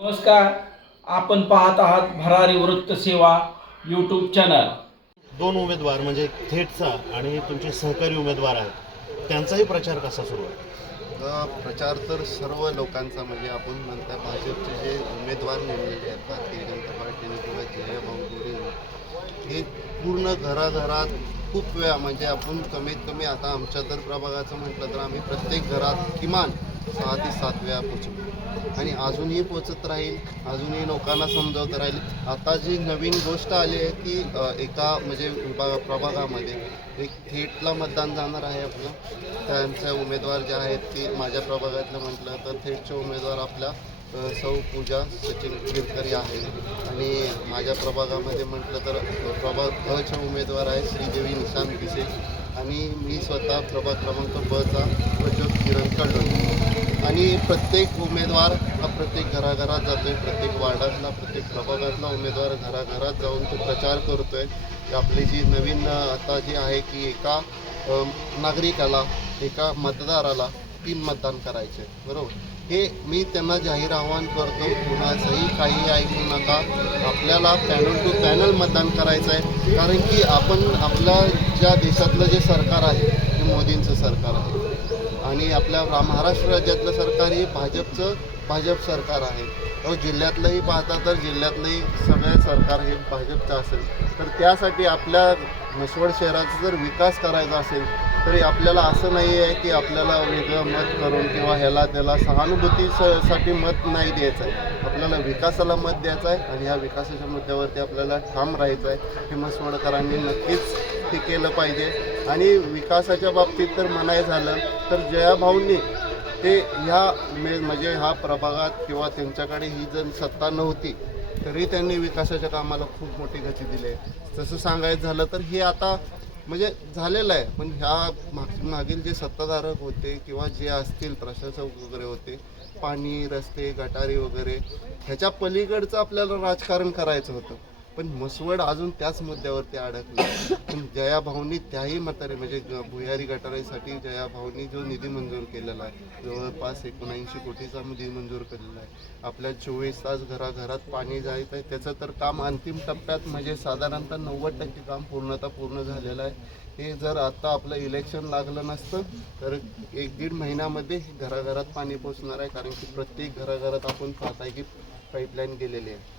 नमस्कार, आपण पाहत आहात भरारी वृत्त सेवा यूट्यूब चॅनल। दोन उमेदवार म्हणजे थेटचा आणि तुमचे सहकारी उमेदवार आहेत, त्यांचाही प्रचार कसा सुरू आहे? प्रचार तर सर्व लोकांचा म्हणजे आपण म्हणता भाजपचे जे उमेदवार नेमलेले आहेत भारतीय जनता पार्टीने किंवा जयभाऊ गोरे हे पूर्ण घराघरात खूप वेळा म्हणजे आपण कमीत कमी आता आमच्या तर प्रभागाचं म्हटलं तर आम्ही प्रत्येक घरात किमान 6 ते 7 वेळा पोचतो आणि अजूनही पोचत राहील, अजूनही लोकांना समजावत राहील। आता जी नवीन गोष्ट आली आहे की एका म्हणजे प्रभागामध्ये एक थेटला मतदान जाणार आहे आपलं। त्यांचे उमेदवार जे आहेत की माझ्या प्रभागातलं म्हटलं तर थेटचे उमेदवार आपल्या सौ पूजा सचिन गिरकरी आहे आणि माझ्या प्रभागामध्ये म्हटलं तर प्रभाग अचे उमेदवार आहे श्रीदेवी निशांत भिसे आणि मी स्वतः प्रभाग क्रमांक बचा प्रज्योत किरण कळडोळे। आणि प्रत्येक उमेदवार हा प्रत्येक घराघरात जातोय, प्रत्येक वार्डातला प्रत्येक प्रभागातला उमेदवार घराघरात जाऊन तो प्रचार करतोय की आपली जी नवीन आता जी आहे की एका नागरिकाला एका मतदाराला 3 मतदान करायचे, बरोबर। हे मी त्यांना जाहीर आवाहन करतो, कुणाचंही काही ऐकू नका, आपल्याला पॅनल टू पॅनल मतदान करायचं आहे। कारण की आपण आपल्या ज्या देशातलं जे सरकार आहे ते मोदींचं सरकार आहे आणि आपल्या महाराष्ट्र राज्यातलं सरकार हे भाजप सरकार आहे। जिल्ह्यातलंही पाहता तर जिल्ह्यातलंही सगळं सरकार हे भाजपचं असेल, तर त्यासाठी आपल्या म्हसवड शहराचा जर विकास करायचा असेल तरी आपल्याला असं नाही आहे की आपल्याला वेगळं मत करून किंवा ह्याला त्याला सहानुभूतीसाठी मत नाही द्यायचं आहे, आपल्याला विकासाला मत द्यायचं आहे आणि ह्या विकासाच्या मुद्द्यावरती आपल्याला ठाम राहायचं आहे। हे म्हसवडकरांनी नक्कीच ते केलं पाहिजे। आणि विकासाच्या बाबतीत तर म्हणायचं झालं तर जयाभाऊंनी ते ह्या म्हणजे हा प्रभागात किंवा त्यांच्याकडे ही जर सत्ता नव्हती तरी त्यांनी विकासाच्या कामाला खूप मोठी गती दिली आहे। तसं सांगायचं झालं तर हे आता म्हणजे झालेलं आहे, पण ह्या मागील जे सत्ताधारक होते किंवा जे असतील प्रशासक वगैरे होते, पाणी रस्ते गटारी वगैरे ह्याच्या पलीकडचं आपल्याला राजकारण करायचं होतं, पण म्हसवड अजून त्याच मुद्द्यावरती अडकलं। पण जयाभाऊंनी त्याही म्हातारे म्हणजे भुयारी गटारीसाठी जयाभाऊंनी जो निधी मंजूर केलेला आहे, जवळपास 79 कोटीचा निधी मंजूर केलेला आहे। आपल्या 24 तास घराघरात पाणी जायचं आहे, त्याचं तर काम अंतिम टप्प्यात म्हणजे साधारणतः 90% काम पूर्ण झालेलं आहे। हे जर आता आपलं इलेक्शन लागलं नसतं तर 1-1.5 महिन्यामध्ये घराघरात पाणी पोचणार आहे, कारण की प्रत्येक घराघरात आपण पाहताय की पाईपलाईन गेलेली आहे।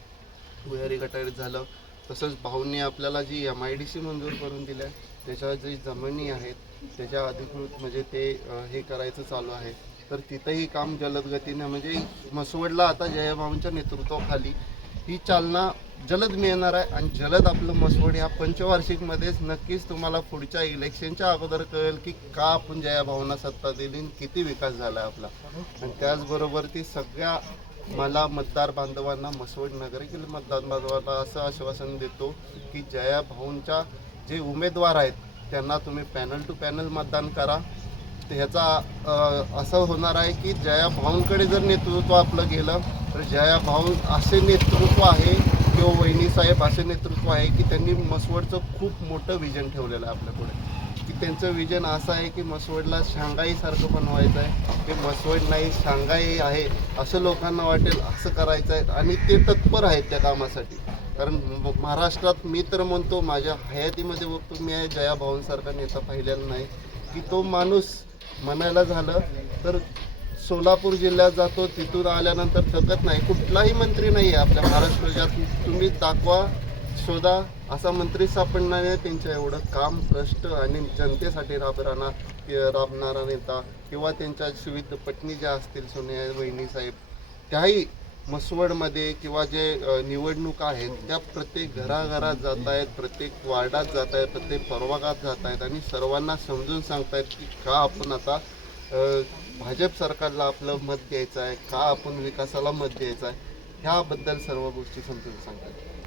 भुयारी गटारीत झालं, तसंच भाऊंनी आपल्याला जी MIDC मंजूर करून दिल्या त्याच्या जी जमिनी आहेत त्याच्या अधिकृत म्हणजे ते हे करायचं चालू आहे, तर तिथंही काम जलद गतीने म्हणजे म्हसवडला आता जयभाऊंच्या नेतृत्वाखाली ही चालना जलद मिळणार आहे आणि जलद आपलं म्हसवड ह्या पंचवार्षिकमध्येच नक्कीच तुम्हाला पुढच्या इलेक्शनच्या अगोदर कळेल की का आपण जयाभाऊंना सत्ता दिली, किती विकास झाला आहे आपला। आणि त्याचबरोबर ती सगळ्या मला मतदार बांधवांना म्हसवड नगरीतील मतदार बांधवांना असं आश्वासन देतो की जयाभाऊंच्या जे उमेदवार आहेत त्यांना तुम्ही पॅनल टू पॅनल मतदान करा। ह्याचा असं होणार आहे की जयाभाऊंकडे जर नेतृत्व आपलं गेलं तर जयाभाऊ असे नेतृत्व आहे किंवा वहिनीसाहेब असे नेतृत्व आहे की त्यांनी म्हसवडचं खूप मोठं विजन ठेवलेलं आहे आपल्यापुढे, की त्यांचं विजन असं आहे की म्हसवडला शांघाईसारखं बनवायचं आहे। ते म्हसवड नाही शांघाई आहे असं लोकांना वाटेल असं करायचं आहे आणि ते तत्पर आहेत त्या कामासाठी। कारण महाराष्ट्रात मी तर म्हणतो माझ्या हयातीमध्ये बघतो मी जयाभाऊंसारखा नेता पाहिलेला नाही की तो माणूस म्हणायला झालं तर सोलापूर जिल्ह्यात जातो, तिथून आल्यानंतर थकत नाही। कुठलाही मंत्री नाही आहे आपल्या महाराष्ट्र राज्यात, तुम्ही दाखवा शोधा असा मंत्री सापडणार आहे त्यांच्या एवढं काम भ्रष्ट आणि जनतेसाठी राबणारा नेता किंवा त्यांच्या सुविध पत्नी ज्या असतील सोनिया वहिनीसाहेब त्याही म्हसवडमध्ये किंवा जे निवडणुका आहेत त्या प्रत्येक घराघरात जात आहेत, प्रत्येक वार्डात जात आहेत, प्रत्येक प्रभागात जात आहेत आणि सर्वांना समजून सांगतायत की का आपण आता भाजप सरकारला आपलं मत द्यायचं आहे, का आपण विकासाला मत द्यायचं आहे, ह्याबद्दल सर्व गोष्टी समजून सांगतात।